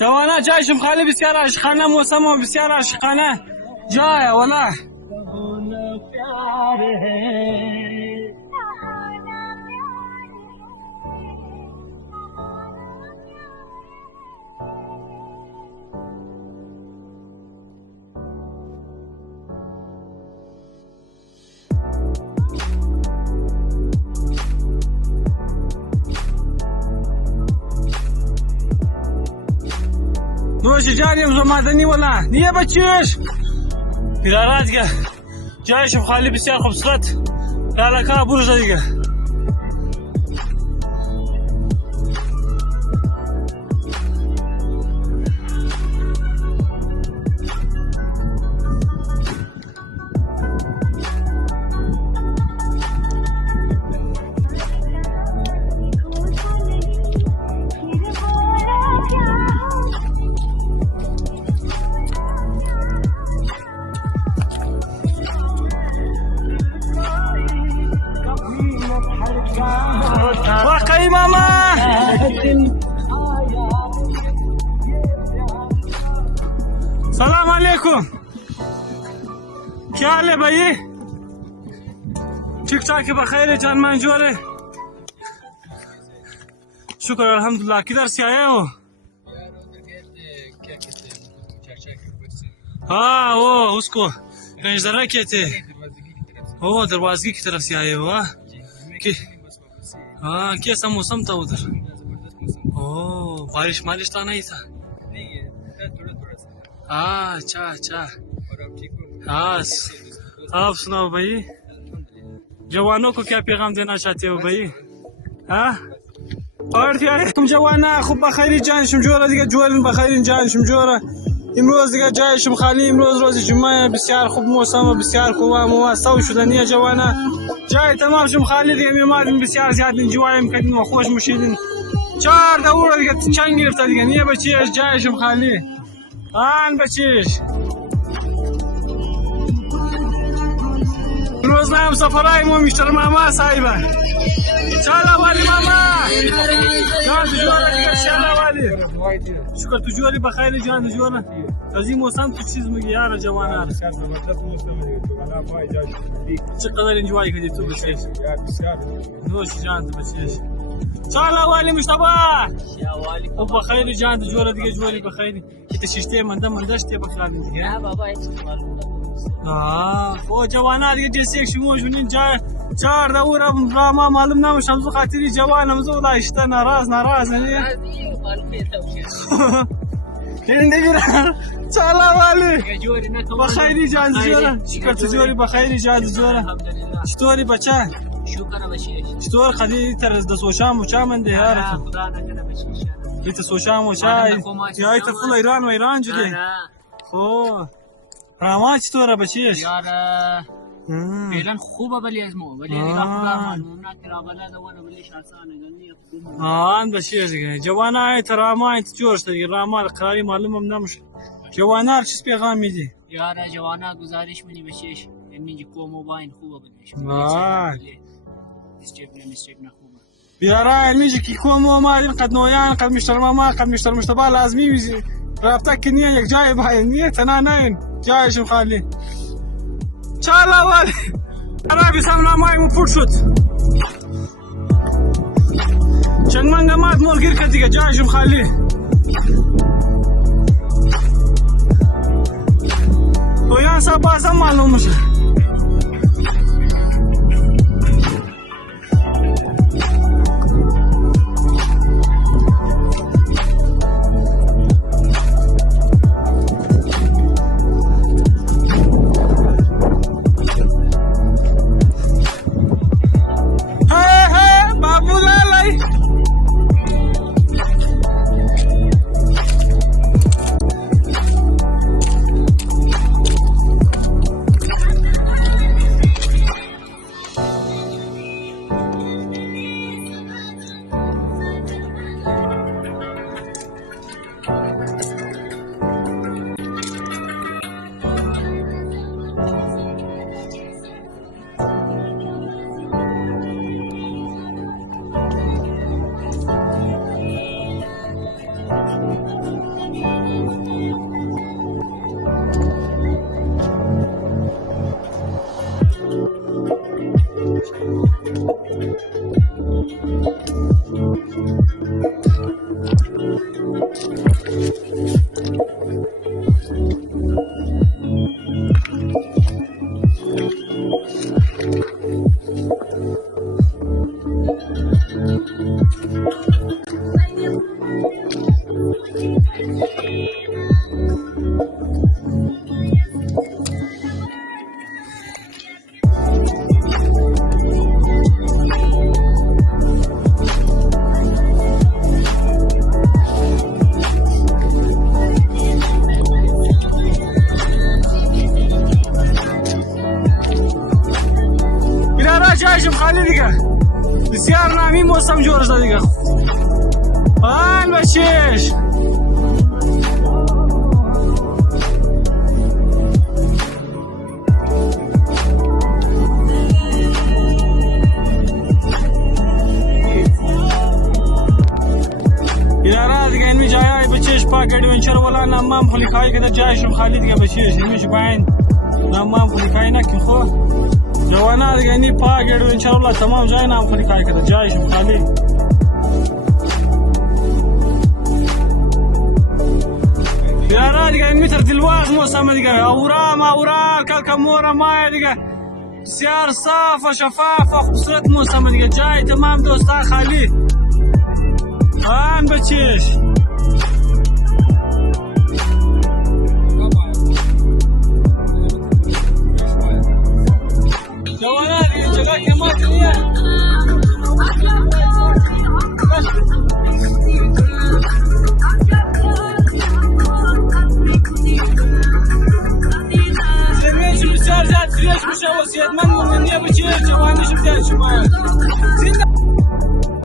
جوانا جایشم خالی بسیار عاشقانه موسم و بسیار عاشقانه جای والله نوش جانیم زمادنی ولا نیه بچیش پیرارات دیگه جایشم خالی بسیار خوبصورت علاقه برج دیگه वाकई मामा सलाम अलैकुम क्या हाल है भाई ठीक ठाक है बखैर है जान मंजूर है शुक्र अल्हम्दुलिल्लाह किधर से आए हो हाँ वो उसको गंजदरा कहते ओ दरवाज़गी की तरफ से आए हो हाँ कैसा मौसम था उधर ओह बारिश मारिश तो नहीं था हाँ अच्छा हाँ आप सुनाओ भाई जवानों को क्या पैगाम देना चाहते हो भाई हाँ और तुम जवाना खूब बखैरी जान शमजورة دیگه جوالین بخیرین جان شمجورة امروز دیگه جایشم خالی امروز روز جمعه بسیار خوب موسم و بسیار خوب مواسا شدنیه جوانا جای تمام شم خالی دیگه میمادین بسیار زیاد انجوایم کردین و خوش مشیدین 4 دوره دیگه چنگ گرفته دیگه نیه بچیش جایشم خالی آن بچیش امروز نام سفرهای ما میشتر ماما صاحبه چالا والی ماما جان تجوره دیگه چالا والی شکر تجوری بخیر جان تجوره از این موسم تو چیز میگی یار جوانا چقدر انجوای کردی تو بچیش نوش جان تو بچیش چالا والی مشتبه او بخیر جان تجوره دیگه جوری بخیر که تشیشته مندشته بخیر دیگه نه بابا هیچ او جوانا دیگه جسیک شما شونین جای 4 دوره ما معلوم نمیشه همزو خاطری جوانم زو داشته ناراض نه این دیگه چالا والی بخیری جان جوره شکر تجوری بخیری جان جوره چطوری بچه شکر بچه چطور خدی تر از دسوشام و چامنده یار خدا نکنه بچه ایت سوشام و چای یا ایت فول ایران و ایران جدی خو راما چطوره بچیش یار فعلا خوبه ولی اسمو ولی دیگه خدا معلومات کرا بلا دوانه ولی شانسانه گنی آن بچیش دیگه جوانا ایت راما ایت جورش دیگه راما قراری معلومم نمیشه جوانا چیز پیغام میدی یار جوانا گزارش منی بچیش میگی کو موبایل خوبه بودش استیپ نه خوبه بیارا میگی کی کو موبایل قد نویان قد مشتر ماما قد مشتر مشتبه لازمی میزی رابطه کنیه یک جای باید نیه تنانین جایشم خالی چالا والی عربی سمنا مایمو پوٹ شد چنگمانگا مات مول گیر کرد دیگه جایشم خالی اویان سا بازم معلوم میشه هم جور شده دیگه. آن بچیش یارا دیگه این جای بچیش پاک ادونچر ولا نمام خلی خای که جایشون خالی دیگه بچیش میشه باین نمام خلی خای نکن خو جوانا دیگه این پاک ادونچر ولا تمام جای نام خلی خای که جایشون خالی یارا دیگه این میتر دلواز موسم دیگه اورا کلکا مورا مای دیگه بسیار صاف و شفاف و خوبصورت موسم دیگه جای تمام دوستان خالی آن بچیش جوانا دیگه جگه که ما کنیه زمینش بسیار زیاد فریش میشه و صحتمند مومنیه بچیش جوانیش بسیار شما